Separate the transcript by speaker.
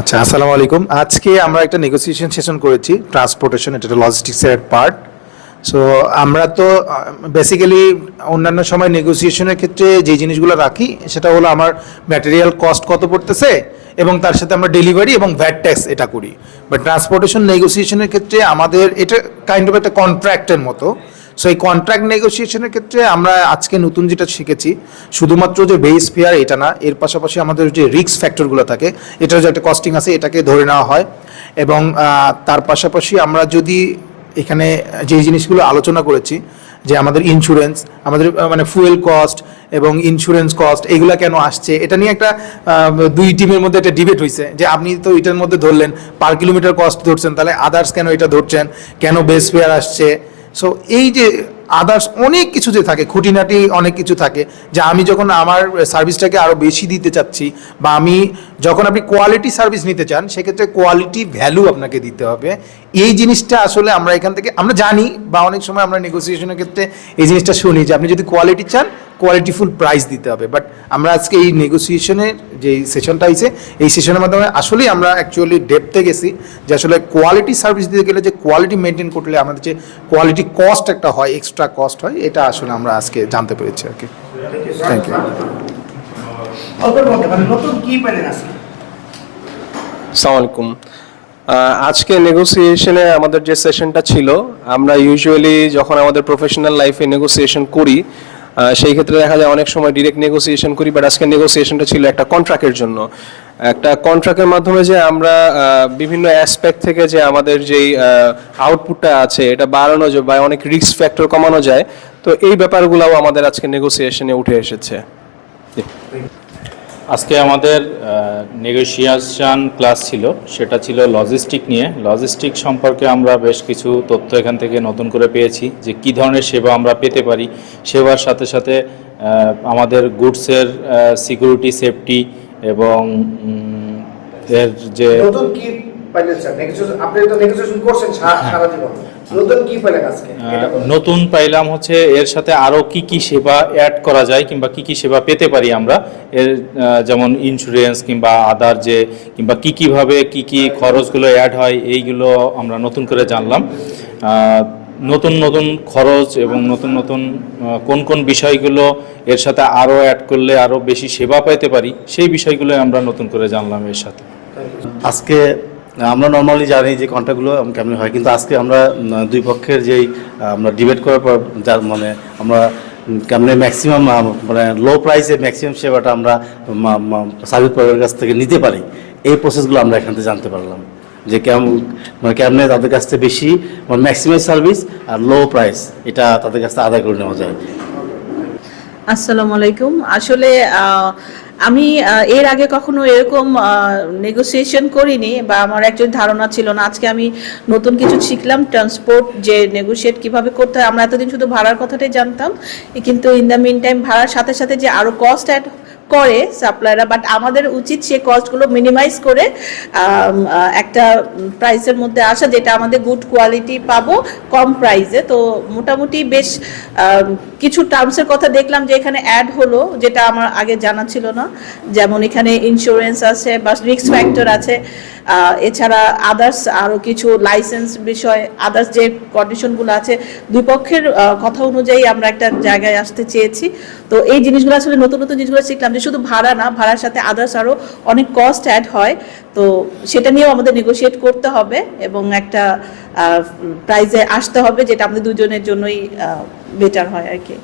Speaker 1: আচ্ছা আসসালামু আলাইকুম। আজকে আমরা একটা নেগোসিয়েশন সেশন করেছি ট্রান্সপোর্টেশন এটা লজিস্টিক্সের পার্ট সো আমরা তো বেসিক্যালি অন্যান্য সময় নেগোসিয়েশনের ক্ষেত্রে যে জিনিসগুলো রাখি, সেটা হলো আমার ম্যাটেরিয়াল কস্ট কত পড়তেছে এবং তার সাথে আমরা ডেলিভারি এবং ভ্যাট ট্যাক্স এটা করি। বাট ট্রান্সপোর্টেশন নেগোসিয়েশনের ক্ষেত্রে আমাদের, এটা কাইন্ড অফ একটা কন্ট্রাক্টের মতো। সো এই কন্ট্রাক্ট নেগোসিয়েশনের ক্ষেত্রে আমরা আজকে নতুন যেটা শিখেছি, শুধুমাত্র যে বেস ফেয়ার এটা না, এর পাশাপাশি আমাদের যে রিস্ক ফ্যাক্টরগুলো থাকে, এটার যে একটা কস্টিং আছে, এটাকে ধরে নেওয়া হয়। এবং তার পাশাপাশি আমরা যদি এখানে যে জিনিসগুলো আলোচনা করেছি, যে আমাদের ইন্স্যুরেন্স আমাদের মানে ফুয়েল কস্ট এবং ইন্স্যুরেন্স কস্ট এগুলা কেন আসছে, এটা নিয়ে একটা দুই টিমের মধ্যে একটা ডিবেট হয়েছে যে আপনি তো এটার মধ্যে ধরলেন পার কিলোমিটার কস্ট ধরছেন, তাহলে আদার্স কেন এটা ধরছেন, কেন বেস ফেয়ার আসছে সো এই যে আদার্স অনেক কিছু যে থাকে, খুঁটিনাটি অনেক কিছু থাকে, যে আমি যখন আমার সার্ভিসটাকে আরও বেশি দিতে চাচ্ছি, বা আমি যখন আপনি কোয়ালিটি সার্ভিস নিতে চান, সেক্ষেত্রে কোয়ালিটি ভ্যালু আপনাকে দিতে হবে। এই জিনিসটা আসলে আমরা এখান থেকে, আমরা জানি, বা অনেক সময় আমরা নেগোসিয়েশনের ক্ষেত্রে এই জিনিসটা শুনি যে আপনি যদি কোয়ালিটি চান কোয়ালিটিফুল প্রাইস দিতে হবে। বাট আমরা আজকে এই নেগোসিয়েশনের যে সেশনটা হয়েছে এই সেশনের মাধ্যমে আসলেই আমরা অ্যাকচুয়ালি ডেপতে গেছি যে আসলে কোয়ালিটি সার্ভিস দিতে গেলে যে কোয়ালিটি মেনটেন করলে আমাদের যে কোয়ালিটি কস্ট একটা হয় এক্সট্রা কস্ট হয় এটা আসলে আমরা আজকে জানতে পেরেছি আর কি। থ্যাংক ইউ
Speaker 2: পেলেন আজকে
Speaker 3: সালাম আলাইকুম। আজকে নেগোসিয়েশনে আমাদের যে সেশনটা ছিল আমরা ইউজুয়ালি যখন আমাদের প্রফেশনাল লাইফে নেগোসিয়েশন করি সেই ক্ষেত্রে দেখা যায় অনেক সময় ডিরেক্ট নেগোসিয়েশন করি বাট আজকে নেগোসিয়েশনটা ছিল একটা কন্ট্রাক্টের জন্য একটা কন্ট্রাক্টের মাধ্যমে যে আমরা বিভিন্ন অ্যাসপেক্ট থেকে যে আমাদের যেই আউটপুটটা আছে, এটা বাড়ানো যায় বা অনেক রিস্ক ফ্যাক্টর কমানো যায়, তো এই ব্যাপারগুলোও আমাদের আজকে নেগোসিয়েশনে উঠে এসেছে।
Speaker 4: আজকে আমাদের নেগোসিয়েশন ক্লাস ছিল। সেটা ছিল লজিস্টিক নিয়ে। লজিস্টিক সম্পর্কে আমরা বেশ কিছু তথ্য এখান থেকে নতুন করে পেয়েছি যে কি ধরনের সেবা আমরা পেতে পারি। সেবার সাথে সাথে আমাদের গুডসের সিকিউরিটি সেফটি এবং এর যে
Speaker 2: নতুন জীবন। নতুন কি পেলেন আজকে?
Speaker 4: আহ, নতুন পাইলাম হচ্ছে এর সাথে আরও কি কি সেবা অ্যাড করা যায় কিংবা কি কি সেবা পেতে পারি আমরা? এর যেমন ইন্স্যুরেন্স কিংবা আদার যে কিংবা কি কীভাবে কি কি খরচগুলো অ্যাড হয় এইগুলো আমরা নতুন করে জানলাম। নতুন নতুন খরচ এবং নতুন নতুন কোন কোন বিষয়গুলো এর সাথে আরও অ্যাড করলে আরও বেশি সেবা পেতে পারি সেই বিষয়গুলো আমরা নতুন করে জানলাম এর সাথে।
Speaker 5: আজকে আমরা নর্মালি জানি যে কন্ট্রাক্টগুলো কেমন হয়, কিন্তু আজকে আমরা দুই পক্ষের যেই আমরা ডিবেট করার পর যার মানে আমরা কেমনে ম্যাক্সিমাম মানে লো প্রাইসে ম্যাক্সিমাম সেবাটা আমরা সার্ভিস প্রোভাইডারের কাছ থেকে নিতে পারি। এই প্রসেসগুলো আমরা এখান থেকে জানতে পারলাম। যে কেমন মানে কেমনে তাদের কাছ থেকে বেশি মানে ম্যাক্সিমাম সার্ভিস আর লো প্রাইস এটা তাদের কাছ থেকে আদায় করে নেওয়া যায়।
Speaker 6: আসসালামু আলাইকুম। আসলে আমি এর আগে কখনো এরকম নেগোসিয়েশন করিনি বা আমার একজন ধারণা ছিল না, আজকে আমি নতুন কিছু শিখলাম ট্রান্সপোর্ট যে নেগোসিয়েট কীভাবে করতে হয়, আমরা এতদিন শুধু ভাড়ার কথাটাই জানতাম, কিন্তু ইন দ্য মিন টাইম ভাড়ার সাথে সাথে যে আরও কস্ট অ্যাড করে সাপ্লাইরা বাট আমাদের উচিত সেই কস্টগুলো মিনিমাইজ করে একটা প্রাইসের মধ্যে আসা যেটা আমাদের গুড কোয়ালিটি পাবো কম প্রাইসে তো মোটামুটি বেশ কিছু টার্মসের কথা দেখলাম যে এখানে অ্যাড হলো, যেটা আমার আগে জানা ছিল না। যেমন এখানে ইন্স্যুরেন্স আছে বা রিস্ক ফ্যাক্টর আছে। এছাড়া আদার্স আরও কিছু লাইসেন্স বিষয় আদার্স যে কন্ডিশনগুলো আছে দুই পক্ষের কথা অনুযায়ী আমরা একটা জায়গায় আসতে চেয়েছি। তো এই জিনিসগুলো আসলে নতুন নতুন জিনিসগুলো শিখলাম যে শুধু ভাড়া না, ভাড়ার সাথে আদার্স আরও অনেক কস্ট অ্যাড হয়। তো সেটা নিয়েও আমাদের নেগোশিয়েট করতে হবে এবং একটা প্রাইজে আসতে হবে যেটা আমাদের দুজনের জন্যই বেটার হয় আর কি।